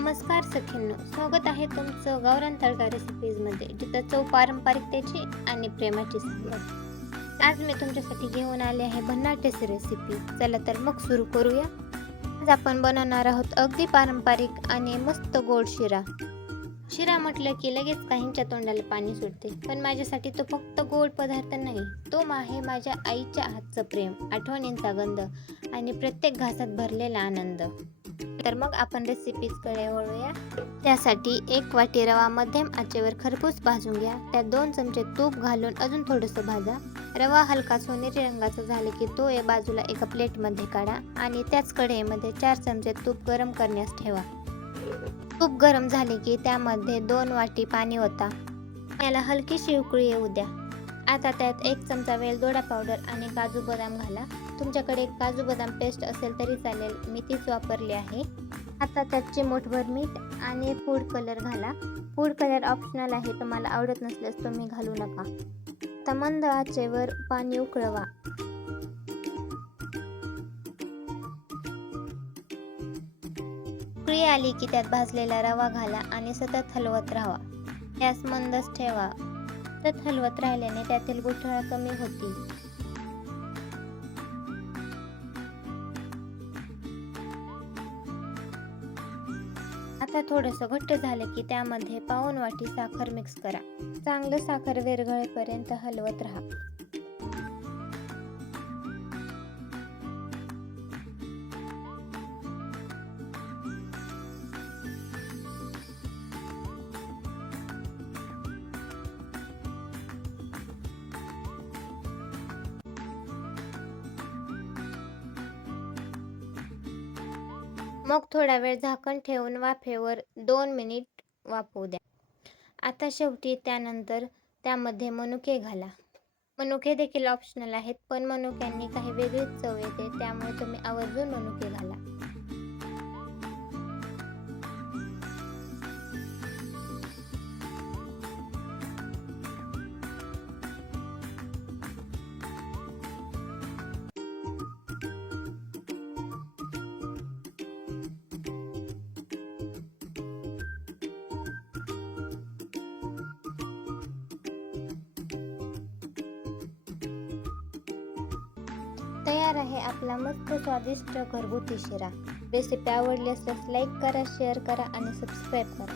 नमस्कार सखींनो, स्वागत आहे तुमचं गावरान तडका रेसिपीजमध्ये, जिथं चव पारंपरिकतेची आणि प्रेमाची संगत. आज मी तुमच्यासाठी घेऊन आले आहे भन्नाटेची रेसिपी. चला तर मग सुरू करूया. आज आपण बनवणार आहोत अगदी पारंपरिक आणि मस्त गोड शिरा. शिरा म्हटलं की लगेच काहींच्या तोंडाला पाणी सुटते, पण माझ्यासाठी तो फक्त गोड पदार्थ नाही, तो आहे माझ्या आईच्या हातचं प्रेम, आठवणींचा गंध आणि प्रत्येक घासात भरलेला आनंद. तर मग आपण रेसिपीजकडे वळूया. त्यासाठी 1 वाटी रवा मध्यम आचेवर खरपूस भाजून घ्या. त्यात 2 चमचे तूप घालून अजून थोडंसं भाजा. रवा हलका सोनेरी रंगाचा झाला की तो या बाजूला एका प्लेटमध्ये काढा आणि त्याच कढईमध्ये 4 चमचे तूप गरम करण्यास ठेवा. तूप गरम झाले की त्यामध्ये 2 वाटी पाणी ओता. याला हलकीशी उकळी येऊ द्या. आता त्यात 1 चमचा वेलदोडा पावडर आणि काजू बदाम घाला. तुमच्याकडे काजू बदाम पेस्ट असेल तरी चालेल, मी तीच वापरली आहे. आता त्यात चिमूटभर मीठ आणि फूड कलर घाला. फूड कलर ऑप्शनल आहे, तुम्हाला आवडत नसल्यास तुम्ही घालू नका. आता मंद आचेवर पाणी उकळवा. उकळी आली की त्यात भाजलेला रवा घाला आणि सतत हलवत राहा. गॅस मंदच ठेवा. सतत हलवत राहिल्याने त्यातील गुठळा कमी होतील. आता थोडंसं घट्ट झालं की त्यामध्ये पाऊण वाटी साखर मिक्स करा. चांगलं साखर विरघळेपर्यंत हलवत राहा. मग थोडा वेळ झाकण ठेवून वाफेवर 2 मिनिट वाफवू द्या. आता शेवटी त्यानंतर त्यामध्ये मनुके घाला. मनुके देखील ऑप्शनल आहेत, पण मनुक्यांनी काही वेगळीच चव येते, त्यामुळे तुम्ही आवर्जून मनुके घाला. तयार आहे आपला मस्त स्वादिष्ट घरगुती शिरा. रेसिपी आवडली असल्यास लाईक करा, शेअर करा आणि सबस्क्राईब करा.